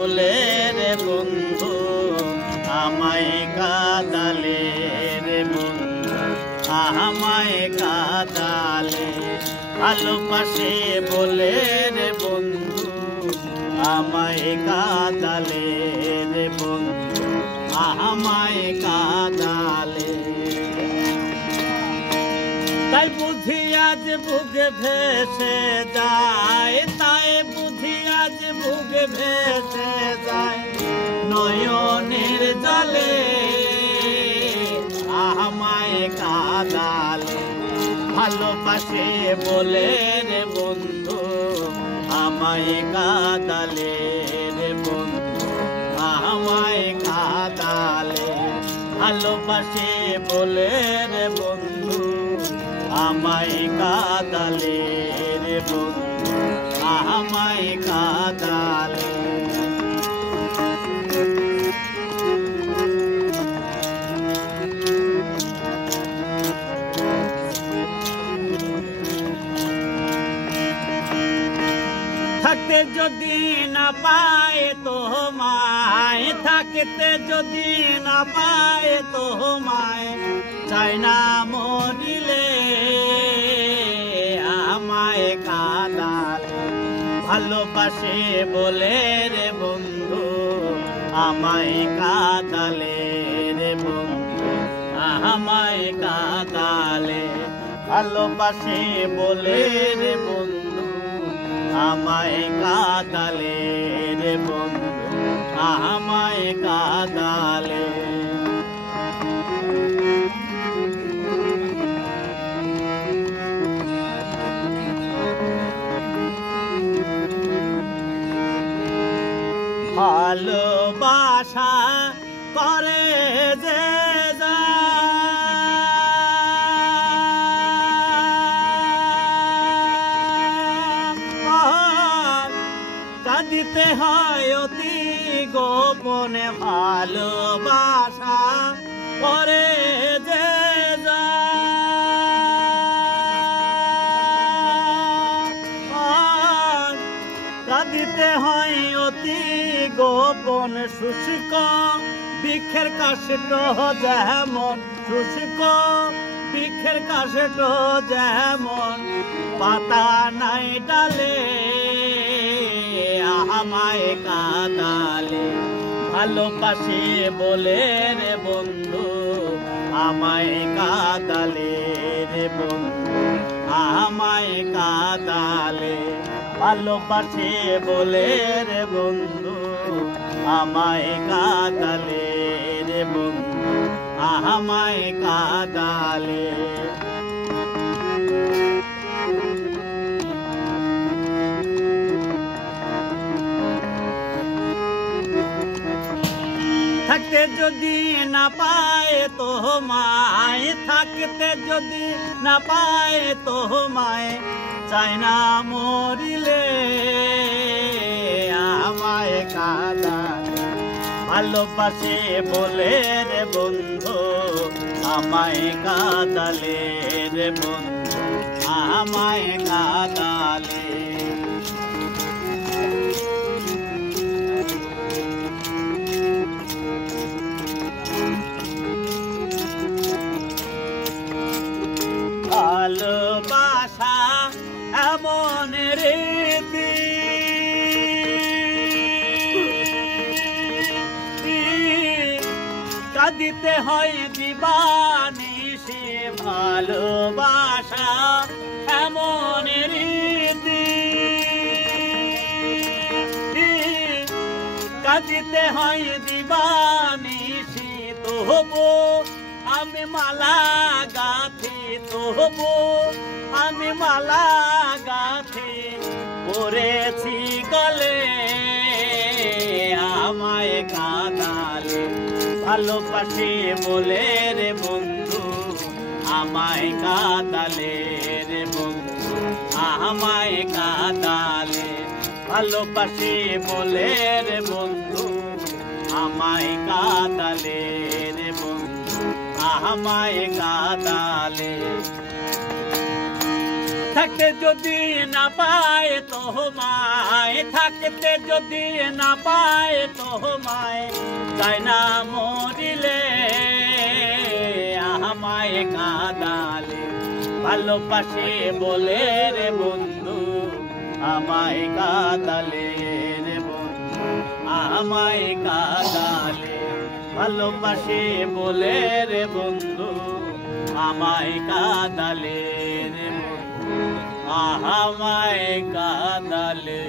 বলে রে বন্ধু আমায় কাঁদালে রে বন্ধু আমায় কাঁদালে ভালোবাসে বলে রে বন্ধু আমায় কাঁদালে রে বন্ধু আমায় কাঁদালে তাই বুঝি আজ বুকে ভেসে যায় তাই বুঝি আজ বুকে ভেসে যায় নয়নের জলে আমায় কাঁদালে ভালোবাসে বলে রে বন্ধু আমায় কাঁদালে রে বন্ধু আমায় কাঁদালে ভালোবাসে বলে রে বন্ধু আমায় কাঁদালে রে বন্ধু আমায় কাঁদালে থাকতে যদি না পায় তোমায় থাকতে যদি না পায় তোমায় চাই না মরিলে আমায় কাঁদালে ভালোবাসে বলে রে বন্ধু আমায় কাঁদালে রে বন্ধু আমায় কাঁদালে ভালোবাসে বলে রে বন্ধু আমায় কাঁদালে রে বন্ধু আমায় কাঁদালে ভালোবাসা করে যে কাঁদিতে হয় অতি গোপনে ভালোবাসা করে যে কাঁদিতে হয় অতি গোপন শুষ্ক বৃক্ষের কাশট যেমন শুষ্ক বৃক্ষের কাশট যেমন পাতা নাই ডালে আমায় কাঁদালে ভালোবাসে বলে রে বন্ধু আমায় কাঁদালে রে বন্ধু আমায় কাঁদালে ভালোবাসে বলে রে বন্ধু আমায় কাঁদালে রে বন্ধু আমায় কাঁদালে থাকতে যদি না পায় তোমায় থাকতে যদি না পায় তোমায় চাই না মরিলে আমায় কাঁদালে ভালোবাসে বলে রে বন্ধু আমায় কাঁদালে রে বন্ধু আমায় কাঁদালে ভালোবাসা এমন রীতি কাঁদিতে হয় দিবানিশি ভালোবাসা এমন রীতি কাঁদিতে হয় দিবানিশি তবু আমি মালা গাথি তবু আমি মালা গাথি পরেছি গলে আমায় কাঁদালে ভালোবাসে বলে রে বন্ধু আমায় কাঁদালে রে বন্ধু আমায় কাঁদালে ভালোবাসে বলে রে বন্ধু আমায় কাঁদালে রে বন্ধু আমায় কাঁদালে থাকতে যদি না পায় তোমায়, থাকতে যদি না পায় তোমায়, চাই না মরিলে আমায় কাঁদালে। ভালোবাসে বলে রে বন্ধু আমায় কাঁদালে রে বন্ধু, আমায় কাঁদালে। ভালোবাসে বলে রে বন্ধু আমায় কাঁদালে রে বন্ধু, আমায় কাঁদালে।